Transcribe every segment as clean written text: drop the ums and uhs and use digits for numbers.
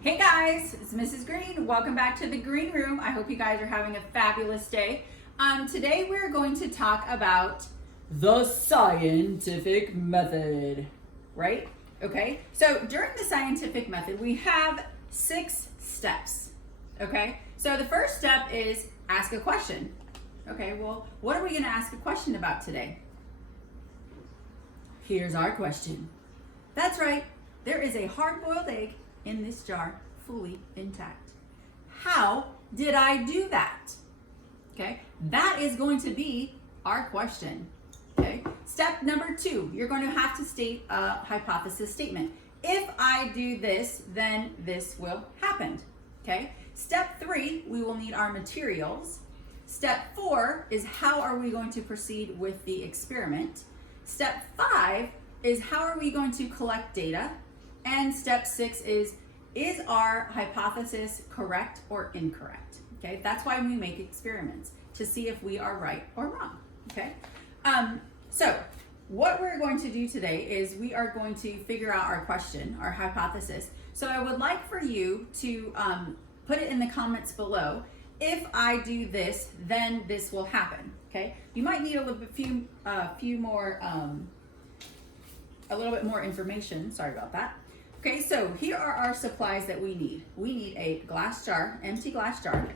Hey guys, it's Mrs. Green. Welcome back to the Green Room. I hope you guys are having a fabulous day. Today we're going to talk about the scientific method, right? Okay, so during the scientific method, we have 6 steps, okay? So the first step is ask a question. Okay, well, what are we gonna ask a question about today? Here's our question. That's right, there is a hard-boiled egg in this jar, fully intact. How did I do that? Okay, that is going to be our question. Okay, step number 2, you're going to have to state a hypothesis statement. If I do this, then this will happen. Okay, step 3, we will need our materials. Step 4 is how are we going to proceed with the experiment. Step 5 is how are we going to collect data. And step 6 is our hypothesis correct or incorrect? Okay, that's why we make experiments, to see if we are right or wrong. Okay, so what we're going to do today is we are going to figure out our question, our hypothesis. So I would like for you to put it in the comments below. If I do this, then this will happen. Okay, you might need a little bit more information. Sorry about that. Okay, so here are our supplies that we need. We need a glass jar, empty glass jar.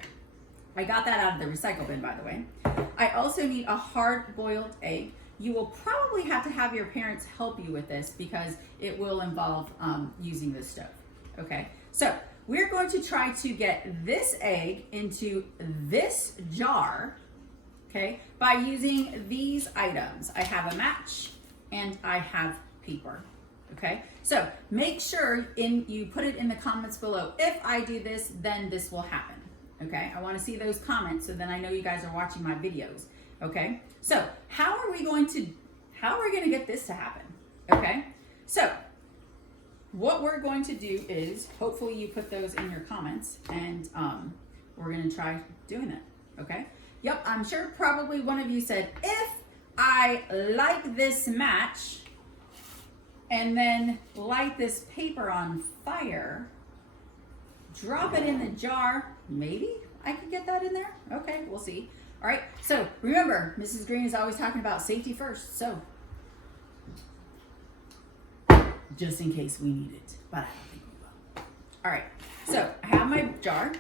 I got that out of the recycle bin, by the way. I also need a hard-boiled egg. You will probably have to have your parents help you with this because it will involve using the stove. Okay, so we're going to try to get this egg into this jar, okay, by using these items. I have a match and I have paper. Okay, so make sure you put it in the comments below. If I do this, then this will happen. Okay, I want to see those comments so then I know you guys are watching my videos. Okay, so how are we going to get this to happen? Okay, so what we're going to do is hopefully you put those in your comments and we're going to try doing that. Okay, yep, I'm sure probably one of you said, if I light this match and then light this paper on fire, drop it in the jar, maybe I could get that in there. Okay, we'll see. All right, so remember, Mrs. Green is always talking about safety first, so just in case we need it, but I don't think we will. All right, so I have my jar.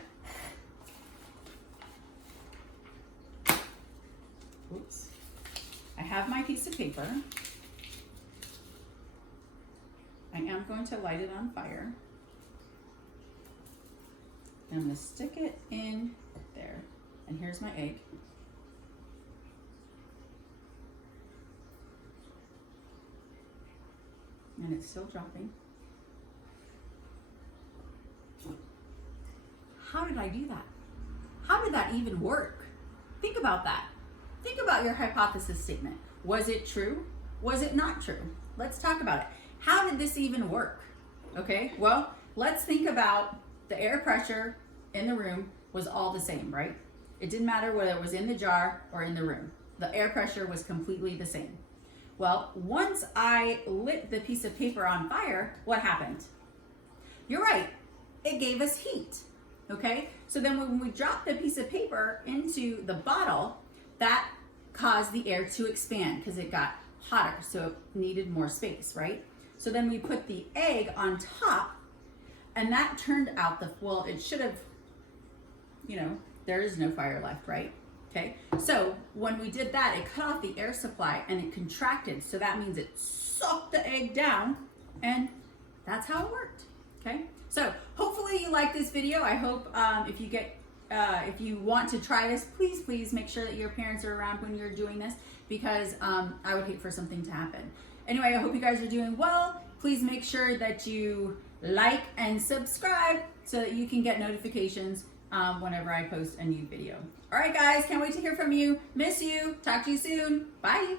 Oops. I have my piece of paper. I am going to light it on fire. I'm going to stick it in there. And here's my egg. And it's still dropping. How did I do that? How did that even work? Think about that. Think about your hypothesis statement. Was it true? Was it not true? Let's talk about it. How did this even work? Okay, well, let's think about the air pressure in the room was all the same, right? It didn't matter whether it was in the jar or in the room. The air pressure was completely the same. Well, once I lit the piece of paper on fire, what happened? You're right, it gave us heat, okay? So then when we dropped the piece of paper into the bottle, that caused the air to expand because it got hotter, so it needed more space, right? So then we put the egg on top and that turned out well, it should have, there is no fire left, right? Okay, so when we did that, it cut off the air supply and it contracted. So that means it sucked the egg down and that's how it worked, okay? So hopefully you like this video. I hope if you want to try this, please make sure that your parents are around when you're doing this because I would hate for something to happen. Anyway, I hope you guys are doing well. Please make sure that you like and subscribe so that you can get notifications whenever I post a new video. All right, guys, can't wait to hear from you. Miss you. Talk to you soon. Bye.